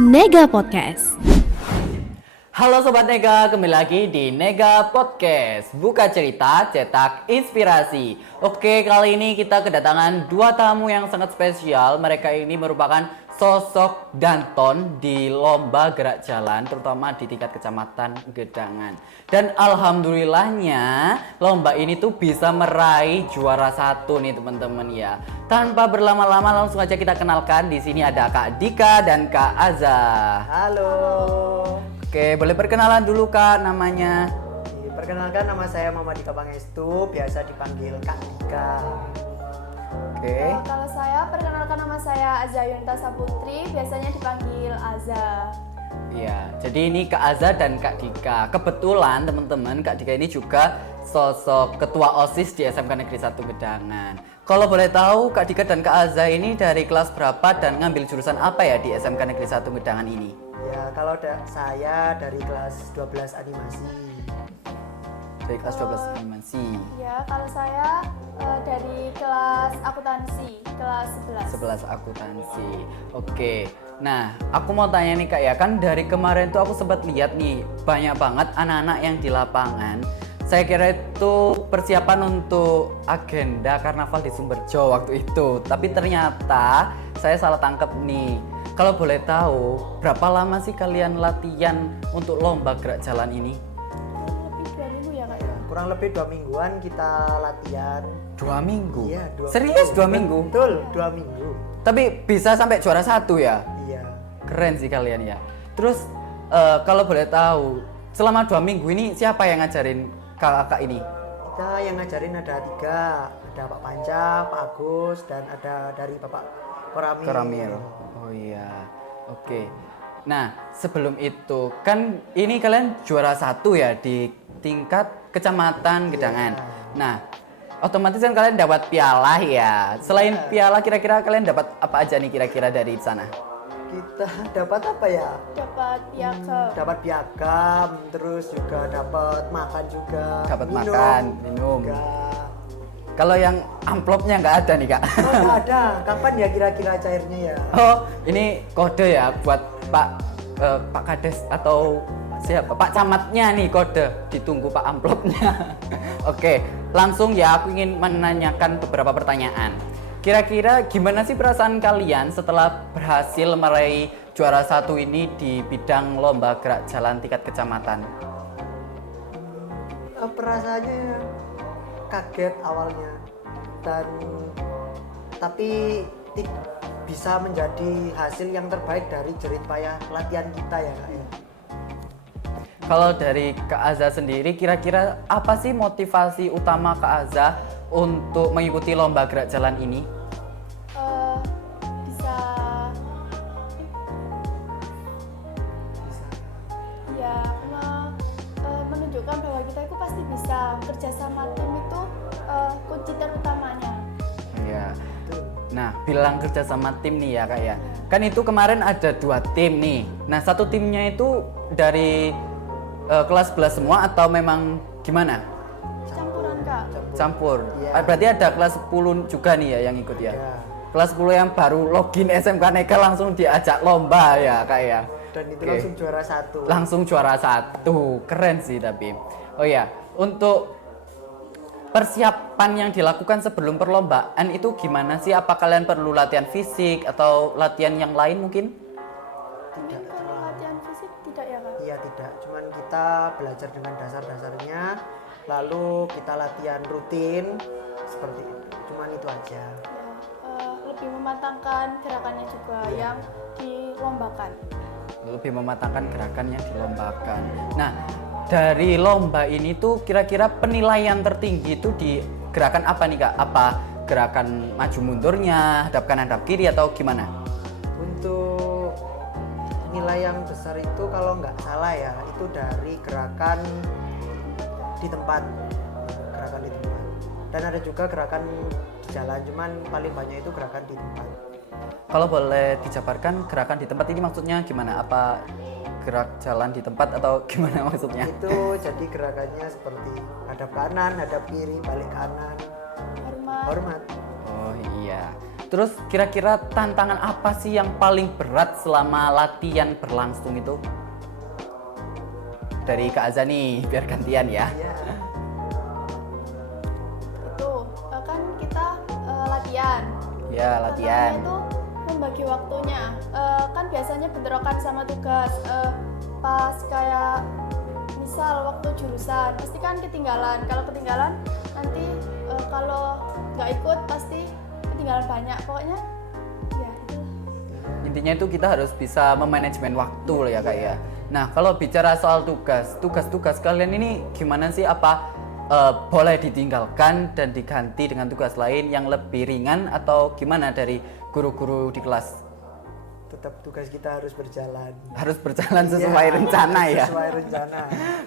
Nega Podcast. Halo Sobat Nega, kembali lagi di Nega Podcast. Buka cerita, cetak inspirasi. Oke, kali ini kita kedatangan dua tamu yang sangat spesial. Mereka ini merupakan sosok Danton di lomba gerak jalan, terutama di tingkat kecamatan Gedangan. Dan alhamdulillahnya lomba ini tuh bisa meraih juara 1 nih teman-teman ya. Tanpa berlama-lama langsung aja kita kenalkan. Di sini ada Kak Dika dan Kak Aza. Halo. Oke, boleh perkenalan dulu Kak namanya. Perkenalkan, nama saya Muhammad Dika Pangestu, biasa dipanggil Kak Dika. Oke. Kalau saya, perkenalkan nama saya Aza Yunita Saputri, biasanya dipanggil Aza. Iya, jadi ini Kak Aza dan Kak Dika. Kebetulan teman-teman, Kak Dika ini juga sosok ketua OSIS di SMK Negeri 1 Gedangan. Kalau boleh tahu, Kak Dika dan Kak Aza ini dari kelas berapa dan ngambil jurusan apa ya di SMK Negeri 1 Gedangan ini? Ya, kalau saya dari kelas 12 animasi. Dari kelas 12 animasi. Ya, kalau saya dari kelas akuntansi, kelas 11. 11 akuntansi. Oke. Nah, aku mau tanya nih Kak ya, kan dari kemarin tuh aku sempat lihat nih banyak banget anak-anak yang di lapangan. Saya kira itu persiapan untuk agenda karnaval di Sumberjo waktu itu. Tapi ternyata saya salah tangkap nih. Kalau boleh tahu, berapa lama sih kalian latihan untuk lomba gerak jalan ini? Lebih 2 minggu ya Kak? Ya, kurang lebih 2 mingguan kita latihan. 2 minggu? Iya, 2 Serius 2 minggu? Betul, 2 minggu. Tapi bisa sampai juara 1 ya? Iya. Keren sih kalian ya. Terus kalau boleh tahu, selama 2 minggu ini siapa yang ngajarin kakak ini? Kita yang ngajarin ada 3, ada Pak Panca, Pak Agus, dan ada dari Bapak Koramil. Koramil. Oh iya. Oke. Nah, sebelum itu kan ini kalian juara 1 ya di tingkat kecamatan Gedangan. Nah, otomatis kan kalian dapat piala ya. Selain piala, kira-kira kalian dapat apa aja nih kira-kira dari sana? Kita dapat apa ya? Dapat piagam. Dapat piagam, terus juga dapat makan juga. Dapat makan, minum. Juga. Kalau yang amplopnya nggak ada nih Kak. Oh, nggak ada. Kapan ya kira-kira cairnya ya? Oh, ini kode ya buat Pak Kades atau siapa? Pak Camatnya nih kode. Ditunggu Pak amplopnya. Oke, langsung ya aku ingin menanyakan beberapa pertanyaan. Kira-kira gimana sih perasaan kalian setelah berhasil meraih juara 1 ini di bidang lomba gerak jalan tingkat kecamatan? Perasaannya kaget awalnya, dan tapi bisa menjadi hasil yang terbaik dari jerih payah latihan kita ya Kak ya. Kalau dari Kak Aza sendiri, kira-kira apa sih motivasi utama Kak Aza untuk mengikuti lomba gerak jalan ini? Bisa ya menunjukkan bahwa kita itu pasti bisa kerja sama tim itu kunci terutamanya. Iya. Nah, bilang kerja sama tim nih ya Kak ya. Kan itu kemarin ada 2 tim nih. Nah, satu timnya itu dari kelas 11 semua atau memang gimana? Campuran Kak. Campur. Iya. Berarti ada kelas 10 juga nih ya yang ikut ya. Ya. Kelas 10 yang baru login SMK Nega langsung diajak lomba ya Kak ya. Dan itu Oke. langsung juara 1. Langsung juara 1. Keren sih tapi. Oh ya, untuk persiapan yang dilakukan sebelum perlombaan itu gimana sih? Apa kalian perlu latihan fisik atau latihan yang lain mungkin? Mungkin kalau latihan fisik tidak ya Kak? Iya, tidak. Cuman kita belajar dengan dasar-dasarnya, lalu kita latihan rutin seperti itu. Cuman itu aja. Ya, lebih mematangkan gerakannya juga yang dilombakan. Lebih mematangkan gerakan yang dilombakan. Nah, dari lomba ini tuh kira-kira penilaian tertinggi itu di gerakan apa nih Kak? Apa gerakan maju mundurnya, hadap kanan hadap kiri atau gimana? Untuk nilai yang besar itu kalau nggak salah ya, itu dari gerakan di tempat. Gerakan di tempat. Dan ada juga gerakan di jalan, cuman paling banyak itu gerakan di tempat. Kalau boleh dijabarkan gerakan di tempat ini maksudnya gimana? Apa gerak jalan di tempat atau gimana maksudnya? Itu jadi gerakannya seperti hadap kanan, hadap kiri, balik kanan, Hormat. hormat. Oh iya. Terus kira-kira tantangan apa sih yang paling berat selama latihan berlangsung itu? Dari Kak Azza nih, biar gantian ya. Iya. Itu kan kita latihan. Ya, latihan. Tantangannya itu membagi waktunya. Kan biasanya bentrokan sama tugas. Pas kayak misal waktu jurusan pasti kan ketinggalan. Kalau ketinggalan nanti kalau nggak ikut pasti ketinggalan banyak. Pokoknya ya itulah. Intinya itu kita harus bisa memanajemen waktu lah ya Kak ya. Nah, kalau bicara soal tugas kalian ini gimana sih? Apa boleh ditinggalkan dan diganti dengan tugas lain yang lebih ringan atau gimana dari guru-guru di kelas? Tetap tugas kita harus berjalan. Harus berjalan sesuai Iya, rencana ya. Sesuai rencana.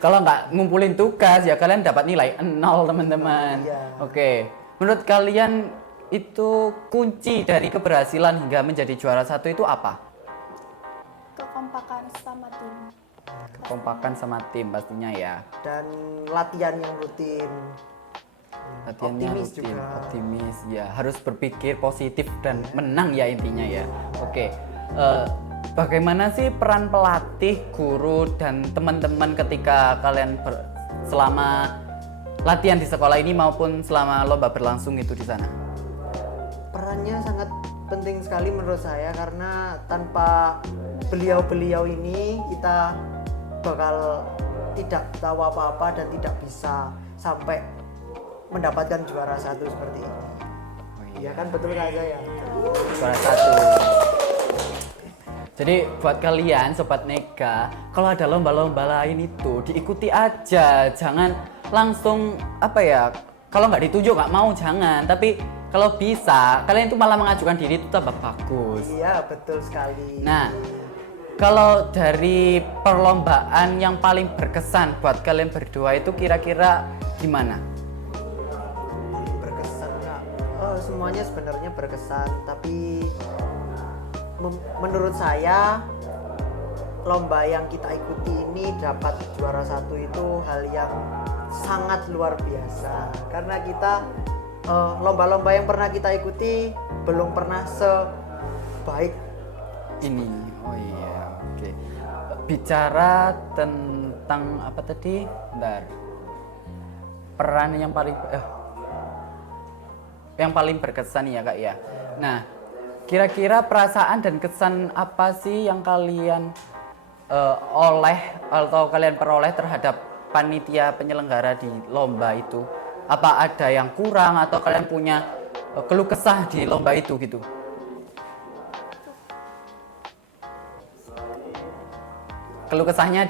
Kalau nggak ngumpulin tugas ya kalian dapat nilai 0 teman-teman. Iya. Oke, menurut kalian itu kunci dari keberhasilan hingga menjadi juara satu itu apa? Kekompakan sama tim. Kekompakan sama tim pastinya ya. Dan latihan yang rutin. Latihannya Optimis rutin, juga. optimis ya. Harus berpikir positif dan menang ya intinya ya. Oke, bagaimana sih peran pelatih, guru dan teman-teman ketika kalian selama latihan di sekolah ini maupun selama lomba berlangsung itu di sana? Perannya sangat penting sekali menurut saya karena tanpa beliau-beliau ini kita bakal tidak tahu apa-apa dan tidak bisa sampai mendapatkan juara satu seperti ini. Oh Ya kan betul saja ya. Juara satu. Jadi buat kalian Sobat Nega, kalau ada lomba-lomba lain itu diikuti aja, jangan langsung apa ya, kalau nggak ditunjuk nggak mau jangan, tapi kalau bisa kalian itu malah mengajukan diri itu tambah bagus. Iya betul sekali. Nah, kalau dari perlombaan yang paling berkesan buat kalian berdua itu kira-kira gimana? Berkesan ya. Semuanya sebenarnya berkesan, tapi menurut saya lomba yang kita ikuti ini dapat juara satu itu hal yang sangat luar biasa karena kita lomba-lomba yang pernah kita ikuti belum pernah sebaik Ini, oh iya, oke. Bicara tentang apa tadi? Bentar. Peran yang paling berkesan ya Kak ya. Nah, kira-kira perasaan dan kesan apa sih yang kalian kalian peroleh terhadap panitia penyelenggara di lomba itu? Apa ada yang kurang atau kalian punya keluh kesah di lomba itu gitu? Keluh kesahnya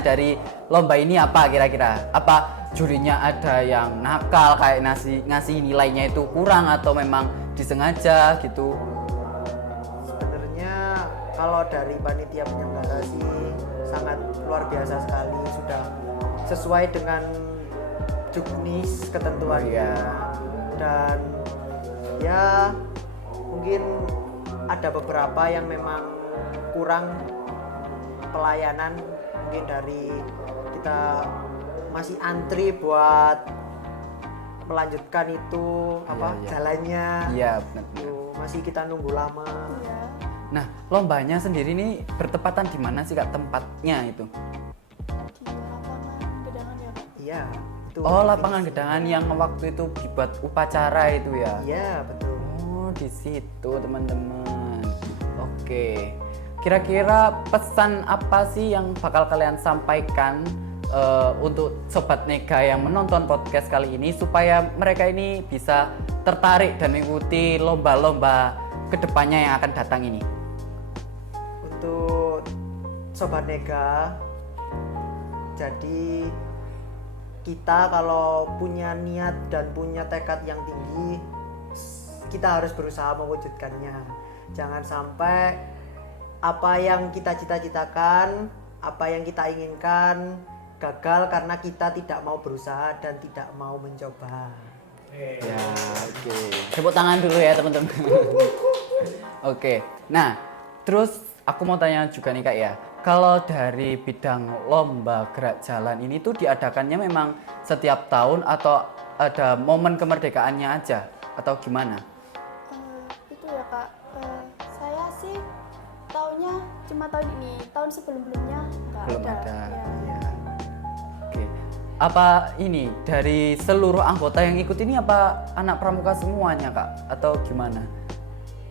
dari lomba ini apa kira-kira? Apa jurinya ada yang nakal kayak ngasih nilainya itu kurang atau memang disengaja gitu? sebenarnya kalau dari panitia penyelenggara sih sangat luar biasa sekali, sudah sesuai dengan juknis ketentuannya. Dan ya mungkin ada beberapa yang memang kurang pelayanan, mungkin dari kita masih antri buat melanjutkan itu Iya. jalannya. Iya benar. Tuh, masih kita nunggu lama. Iya. Nah, lombanya sendiri ini bertepatan di mana sih Kak tempatnya itu? Di lapangan gedangan ya Kak. Iya, itu. Oh, lapangan gedangan yang waktu itu dibuat upacara itu ya? Iya, betul. Oh, di situ teman-teman. Oke. Kira-kira pesan apa sih yang bakal kalian sampaikan untuk Sobat Nega yang menonton podcast kali ini supaya mereka ini bisa tertarik dan mengikuti lomba-lomba kedepannya yang akan datang ini? Untuk Sobat Nega, jadi kita kalau punya niat dan punya tekad yang tinggi, kita harus berusaha mewujudkannya. Jangan sampai apa yang kita cita-citakan, apa yang kita inginkan gagal karena kita tidak mau berusaha dan tidak mau mencoba. Ya, oke. Tepuk tangan dulu ya teman-teman. Oke. Nah, terus aku mau tanya juga nih Kak ya. Kalau dari bidang lomba gerak jalan ini tuh diadakannya memang setiap tahun atau ada momen kemerdekaannya aja atau gimana? Kak. Saya sih taunya cuma tahun ini, tahun sebelum-sebelumnya nggak Belum ada. ada. Ya. Iya. Oke. Apa ini dari seluruh anggota yang ikut ini apa anak pramuka semuanya Kak? Atau gimana?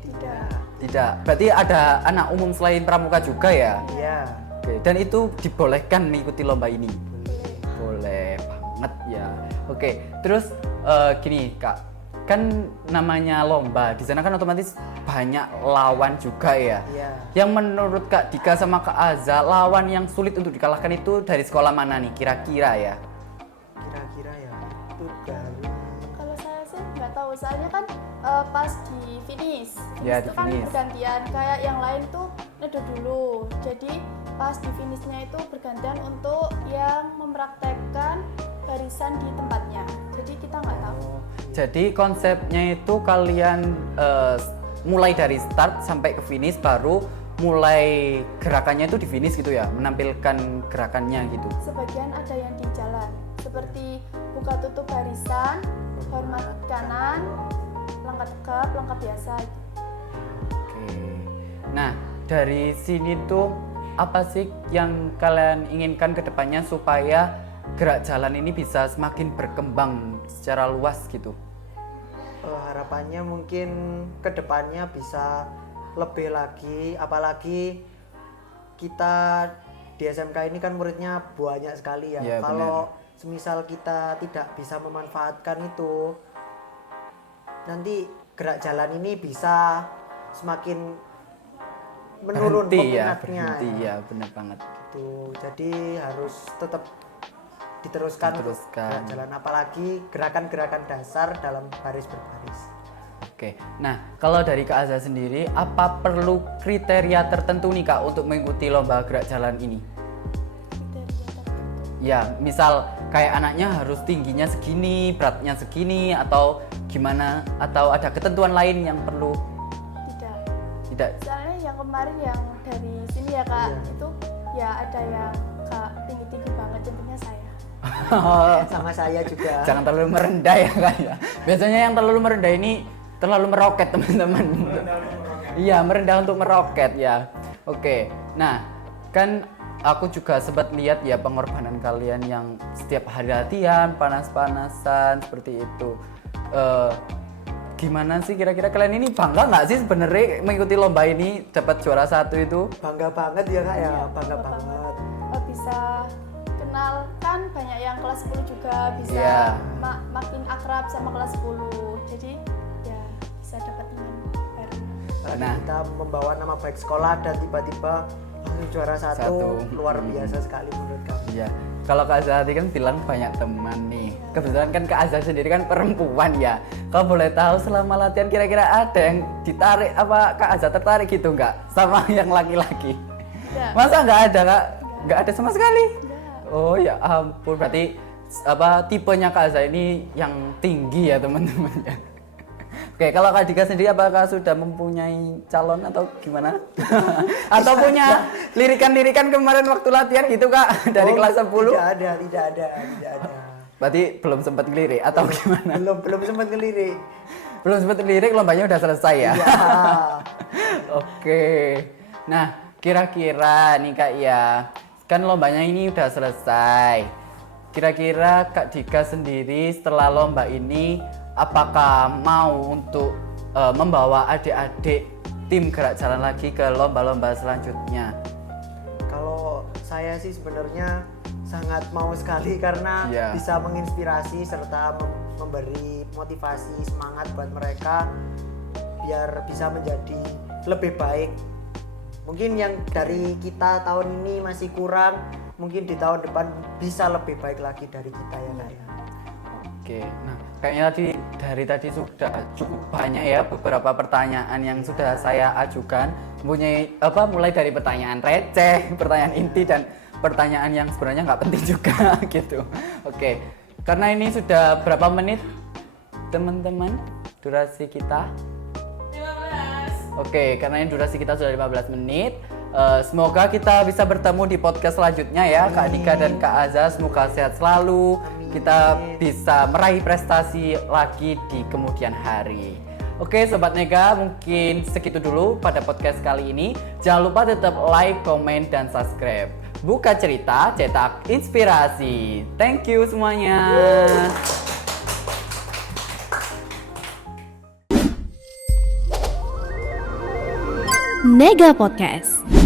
Tidak. Tidak. Berarti ada anak umum selain pramuka juga ya? Iya. Oke. Dan itu dibolehkan mengikuti lomba ini? Boleh. Boleh banget ya. Oke. Terus gini Kak. Kan namanya lomba, di sana kan otomatis banyak lawan juga ya. Iya. Yang menurut Kak Dika sama Kak Aza, lawan yang sulit untuk dikalahkan itu dari sekolah mana nih kira-kira ya? Kira-kira ya itu dari Kalau saya sih nggak tahu, soalnya kan pas di finish, Ya, itu di kan finish. bergantian. Kayak yang lain tuh nedo dulu. Jadi pas di finishnya itu bergantian untuk yang mempraktekkan barisan di tempatnya. Jadi kita nggak tahu. Jadi konsepnya itu kalian mulai dari start sampai ke finish baru mulai gerakannya itu di finish gitu ya, menampilkan gerakannya gitu. Sebagian ada yang di jalan, seperti buka tutup barisan, hormat kanan, langkah tegap, langkah biasa. Oke. Nah, dari sini tuh apa sih yang kalian inginkan ke depannya supaya gerak jalan ini bisa semakin berkembang secara luas gitu? harapannya mungkin kedepannya bisa lebih lagi, apalagi kita di SMK ini kan muridnya banyak sekali ya. Iya, Kalau semisal kita tidak bisa memanfaatkan itu, nanti gerak jalan ini bisa semakin menurun peminatnya. Berhenti ya, benar banget. Gitu. Jadi harus tetap diteruskan untuk gerak jalan, apalagi gerakan-gerakan dasar dalam baris berbaris. Oke, nah kalau dari Kak Aza sendiri, apa perlu kriteria tertentu nih Kak untuk mengikuti lomba gerak jalan ini? Kriteria tertentu. Ya, misal kayak anaknya harus tingginya segini, beratnya segini, atau gimana? Atau ada ketentuan lain yang perlu? Tidak. Tidak. Soalnya yang kemarin yang dari sini ya Kak, Iya. itu ya ada yang Kak tinggi-tinggi banget, contohnya saya. Sama saya juga. Jangan terlalu merendah ya Kak ya. Biasanya yang terlalu merendah ini terlalu meroket teman-teman. Iya, merendah untuk meroket ya. Oke, nah kan aku juga sempat lihat ya pengorbanan kalian yang setiap hari latihan, panas-panasan seperti itu. Gimana sih kira-kira kalian ini bangga nggak sih sebenarnya mengikuti lomba ini dapat juara 1 itu? Bangga banget ya Kak ya, Iya, bangga banget. Bisa kenal kan banyak yang kelas 10 juga, bisa Iya. makin akrab sama kelas 10. Jadi ya bisa dapat teman baru. Karena Nah. kita membawa nama baik sekolah dan tiba-tiba langsung juara satu. Satu. Luar biasa sekali menurut kami. Iya. Kalau Kak Azza tadi kan bilang banyak teman nih. Kebetulan kan Kak Azza sendiri kan perempuan ya. Kalau boleh tahu selama latihan kira-kira ada yang ditarik apa Kak Azza tertarik gitu nggak sama yang laki-laki? Tidak. Masa nggak ada Kak? Nggak ada sama sekali? Enggak. Oh ya ampun, berarti apa tipenya Kak Azza ini yang tinggi ya teman-teman ya. Oke, kalau Kak Dika sendiri apakah sudah mempunyai calon atau gimana? Atau punya lirikan-lirikan kemarin waktu latihan gitu Kak dari Oh, kelas 10? Tidak ada. Berarti belum sempat ngelirik atau gimana? Belum sempat ngelirik. Belum sempat ngelirik, lombanya udah selesai ya? Iya. Oke. Nah, kira-kira nih Kak ya, kan lombanya ini udah selesai. Kira-kira Kak Dika sendiri setelah lomba ini apakah mau untuk membawa adik-adik tim gerak jalan lagi ke lomba-lomba selanjutnya? Kalau saya sih sebenarnya sangat mau sekali karena Iya. bisa menginspirasi serta memberi motivasi semangat buat mereka biar bisa menjadi lebih baik. Mungkin yang dari kita tahun ini masih kurang, mungkin di tahun depan bisa lebih baik lagi dari kita ya Kak ya. Oke, nah kayaknya dari tadi sudah cukup banyak ya beberapa pertanyaan yang sudah saya ajukan, mulai dari pertanyaan receh, pertanyaan inti dan pertanyaan yang sebenarnya nggak penting juga gitu. Oke, karena ini sudah berapa menit teman-teman durasi kita? 15. Oke, karena ini durasi kita sudah 15 menit. Semoga kita bisa bertemu di podcast selanjutnya ya. Kak Dika dan Kak Aza semoga sehat selalu. Amin. Kita bisa meraih prestasi lagi di kemudian hari. Oke Sobat Nega, mungkin segitu dulu pada podcast kali ini. Jangan lupa tetap like, komen, dan subscribe. Buka cerita, cetak inspirasi. Thank you semuanya. Nega Podcast.